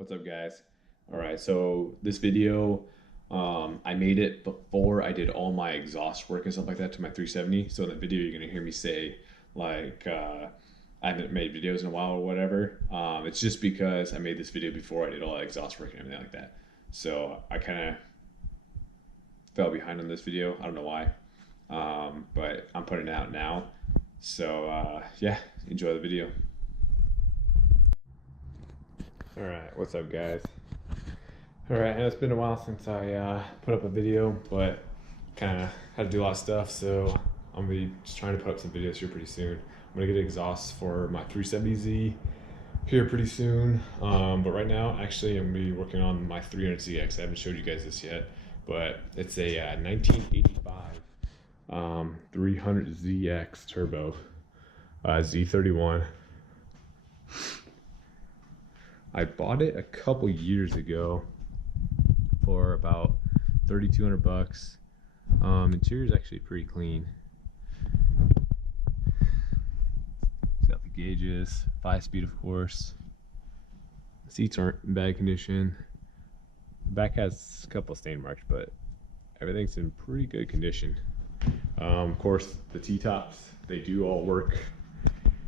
What's up, guys? All right, so this video, I made it before I did all my exhaust work and stuff like that to my 370. So in the video, you're gonna hear me say like I haven't made videos in a while or whatever. It's just because I made this video before I did all that exhaust work and everything like that. So I kind of fell behind on this video. I don't know why, but I'm putting it out now. So yeah, enjoy the video. All right, what's up, guys? All right, it's been a while since I put up a video, but kind of had to do a lot of stuff, so I'm gonna be just trying to put up some videos here pretty soon. I'm gonna get exhaust for my 370Z here pretty soon, but right now, actually, I'm gonna be working on my 300ZX. I haven't showed you guys this yet, but it's a 1985 300ZX turbo, Z31. I bought it a couple years ago for about 3,200 bucks. Interior is actually pretty clean. It's got the gauges, 5-speed of course. The seats aren't in bad condition. The back has a couple of stain marks, but everything's in pretty good condition. Of course, the T-tops, they do all work.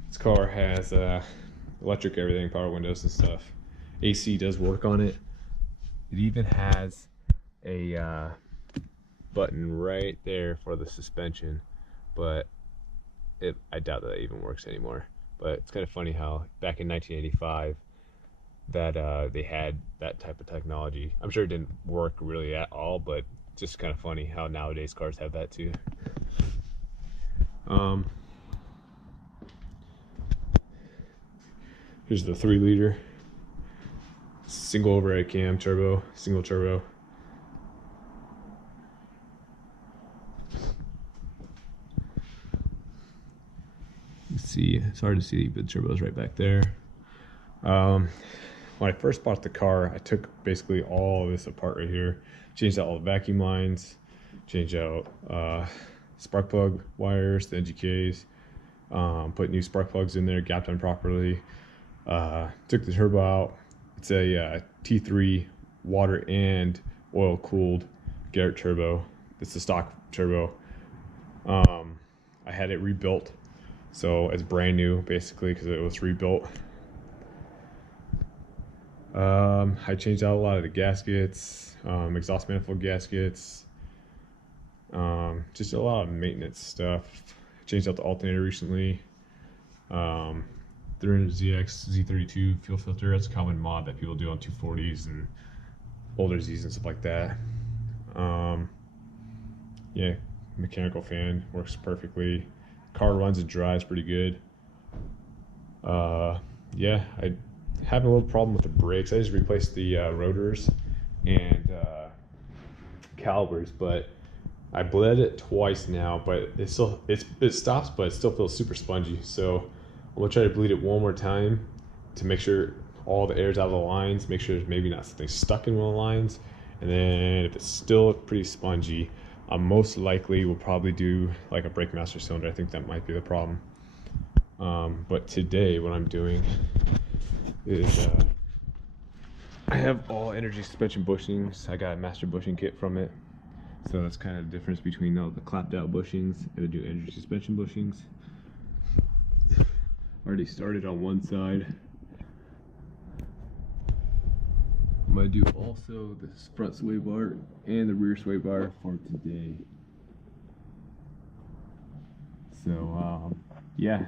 This car has electric everything, power windows and stuff. AC does work on it. It even has a button right there for the suspension, but I doubt that even works anymore. But it's kind of funny how back in 1985 that they had that type of technology. I'm sure it didn't work really at all, but just kind of funny how nowadays cars have that too. Here's the 3-liter single overhead cam turbo, single turbo. You see, it's hard to see, but the turbo's right back there. When I first bought the car, I took basically all of this apart right here, changed out all the vacuum lines, changed out spark plug wires, the NGKs, put new spark plugs in there, gapped them properly, took the turbo out. It's a T3 water and oil cooled Garrett turbo. It's the stock turbo. I had it rebuilt, so it's brand new basically because it was rebuilt. I changed out a lot of the gaskets, exhaust manifold gaskets, just a lot of maintenance stuff. Changed out the alternator recently. 300ZX Z32 fuel filter. That's a common mod that people do on 240s and older Zs and stuff like that. Yeah, mechanical fan works perfectly. Car runs and drives pretty good. Yeah, I have a little problem with the brakes. I just replaced the rotors and calipers, but I bled it twice now, but it stops, but it still feels super spongy. So I'm gonna try to bleed it one more time to make sure all the air's out of the lines, make sure there's maybe not something stuck in one of the lines. And then if it's still pretty spongy, I most likely will probably do like a brake master cylinder. I think that might be the problem. But today what I'm doing is I have all energy suspension bushings. I got a master bushing kit from it. So that's kind of the difference between the clapped out bushings and the new energy suspension bushings. Already started on one side. I'm gonna do also this front sway bar and the rear sway bar for today. So yeah,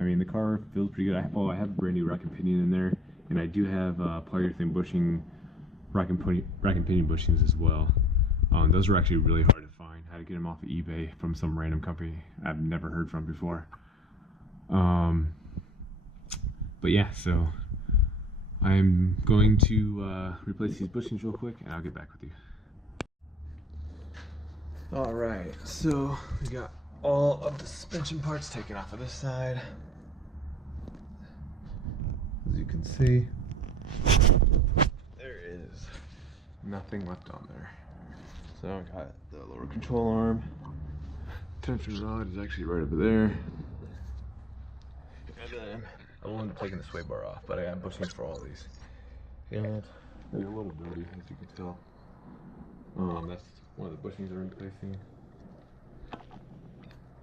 I mean the car feels pretty good. I have a brand new rack and pinion in there, and I do have polyurethane bushing rack and pinion bushings as well. Those were actually really hard to find. I had to get them off of eBay from some random company I've never heard from before. But yeah, so I'm going to replace these bushings real quick and I'll get back with you. Alright, so we got all of the suspension parts taken off of this side. As you can see, there is nothing left on there. So I got the lower control arm. Tension rod is actually right over there. And then I won't have taken the sway bar off, but I got bushings for all these. And they're a little dirty, as you can tell. That's one of the bushings they're replacing.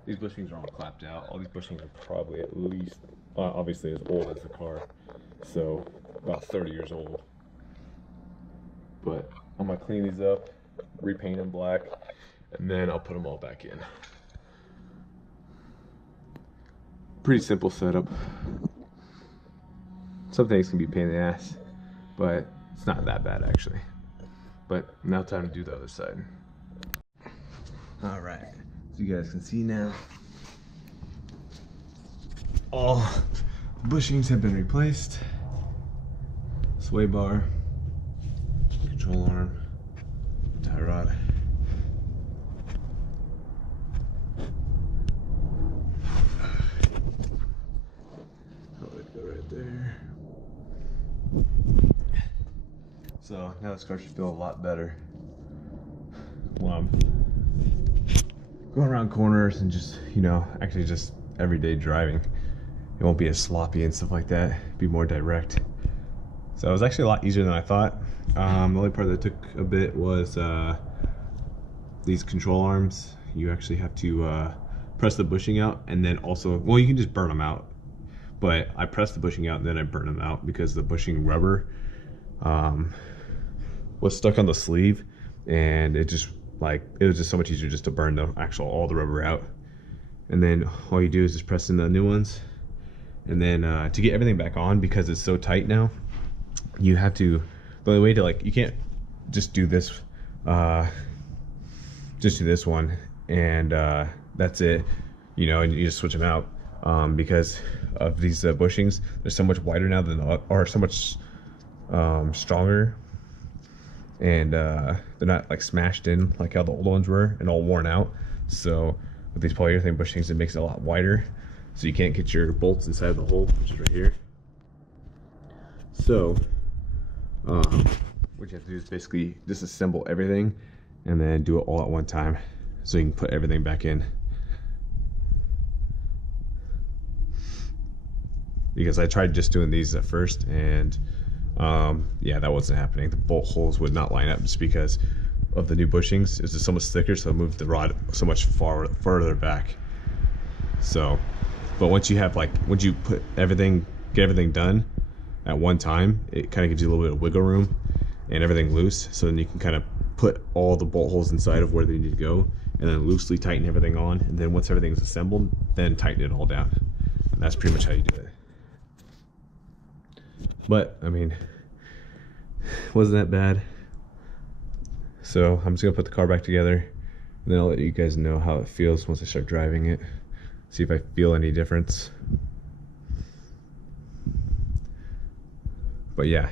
These bushings are all clapped out. All these bushings are probably at least, obviously as old as the car, so about 30 years old. But I'm gonna clean these up, repaint them black, and then I'll put them all back in. Pretty simple setup. Some things can be a pain in the ass, but it's not that bad actually. But now time to do the other side. All right, so you guys can see now, all the bushings have been replaced. Sway bar, control arm, tie rod. I'll let it go right there. So now this car should feel a lot better when I'm going around corners and just, you know, actually just everyday driving. It won't be as sloppy and stuff like that. Be more direct. So it was actually a lot easier than I thought. The only part that took a bit was these control arms. You actually have to press the bushing out, and then also, well, you can just burn them out. But I pressed the bushing out and then I burned them out because the bushing rubber was stuck on the sleeve, and it was just so much easier just to burn all the rubber out. And then all you do is just press in the new ones, and then to get everything back on, because it's so tight now, you have to, the only way to, you can't just do this, just do this one and that's it, you know, and you just switch them out, because of these bushings. They're so much wider now or so much stronger, and they're not like smashed in like how the old ones were and all worn out. So with these polyurethane bushings, it makes it a lot wider, so you can't get your bolts inside the hole, which is right here. So what you have to do is basically disassemble everything and then do it all at one time, so you can put everything back in. Because I tried just doing these at first, and yeah, that wasn't happening. The bolt holes would not line up just because of the new bushings. It's just so much thicker, so it moved the rod so much further back. So, but once you have once you get everything done at one time, it kind of gives you a little bit of wiggle room and everything loose, so then you can kind of put all the bolt holes inside of where they need to go, and then loosely tighten everything on, and then once everything is assembled, then tighten it all down. And that's pretty much how you do it. But I mean, wasn't that bad. So I'm just gonna put the car back together, and then I'll let you guys know how it feels once I start driving it, see if I feel any difference. But yeah,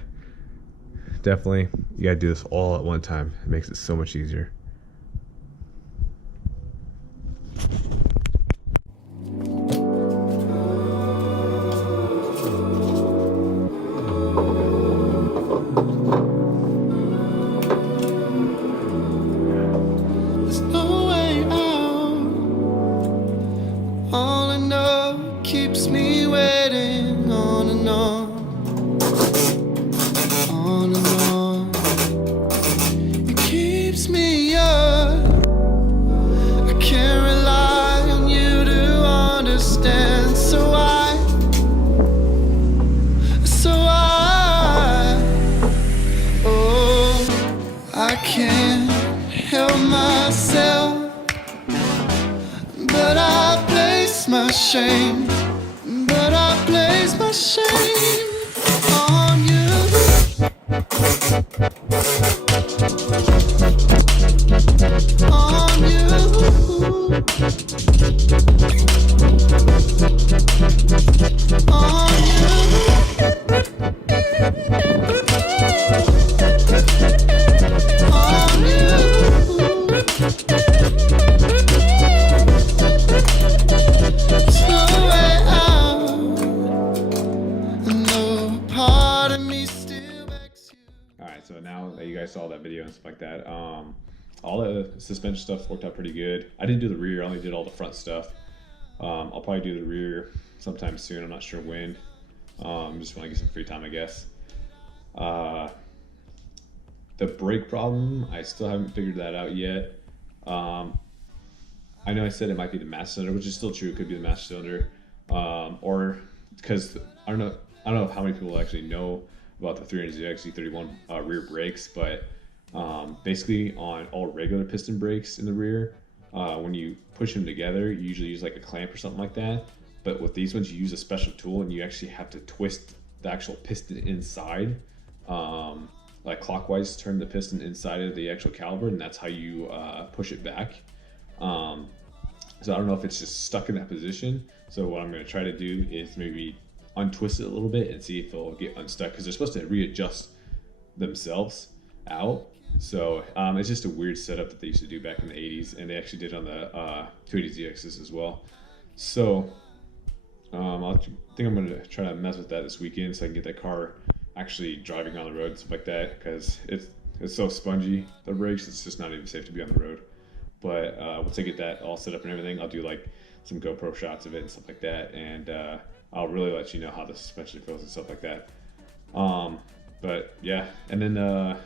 definitely you gotta do this all at one time. It makes it so much easier. Keeps me waiting on and on and on. It keeps me up. I can't rely on you to understand. So I can't help myself, but I place my shame. But I place my shame on you. On you. On So now that you guys saw that video and stuff like that, all the suspension stuff worked out pretty good. I didn't do the rear, I only did all the front stuff. I'll probably do the rear sometime soon, I'm not sure when. Just when I get some free time, I guess. The brake problem, I still haven't figured that out yet. I know I said it might be the master cylinder, which is still true. It could be the master cylinder, or because I don't know how many people actually know about the 300ZX Z31 rear brakes, but basically on all regular piston brakes in the rear, when you push them together, you usually use like a clamp or something like that. But with these ones, you use a special tool, and you actually have to twist the actual piston inside. Like clockwise, turn the piston inside of the actual caliper, and that's how you push it back. So I don't know if it's just stuck in that position. So what I'm going to try to do is maybe untwist it a little bit and see if it'll get unstuck, because they're supposed to readjust themselves out. So it's just a weird setup that they used to do back in the 80s, and they actually did on the 280ZXs as well. So I think I'm going to try to mess with that this weekend so I can get that car actually driving on the road and stuff like that, because it's so spongy, the brakes, it's just not even safe to be on the road. But once I get that all set up and everything, I'll do like some GoPro shots of it and stuff like that, and I'll really let you know how the suspension feels and stuff like that. But yeah, and then I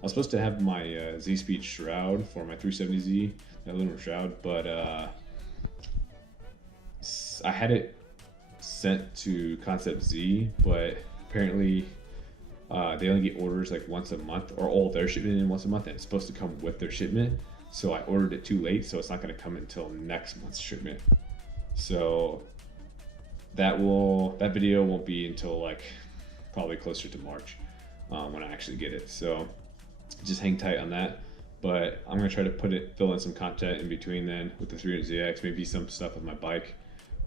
was supposed to have my Z-Speed shroud for my 370Z, that aluminum shroud, but I had it sent to Concept Z, but apparently they only get orders like once a month, or all their shipment in once a month, and it's supposed to come with their shipment. So I ordered it too late, so it's not going to come until next month's shipment. So that video won't be until like probably closer to March when I actually get it. So just hang tight on that. But I'm gonna try to fill in some content in between then with the 300ZX, maybe some stuff with my bike.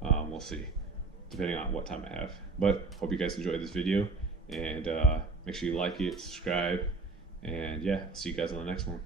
We'll see, depending on what time I have. But hope you guys enjoyed this video, and make sure you like it, subscribe, and yeah, see you guys on the next one.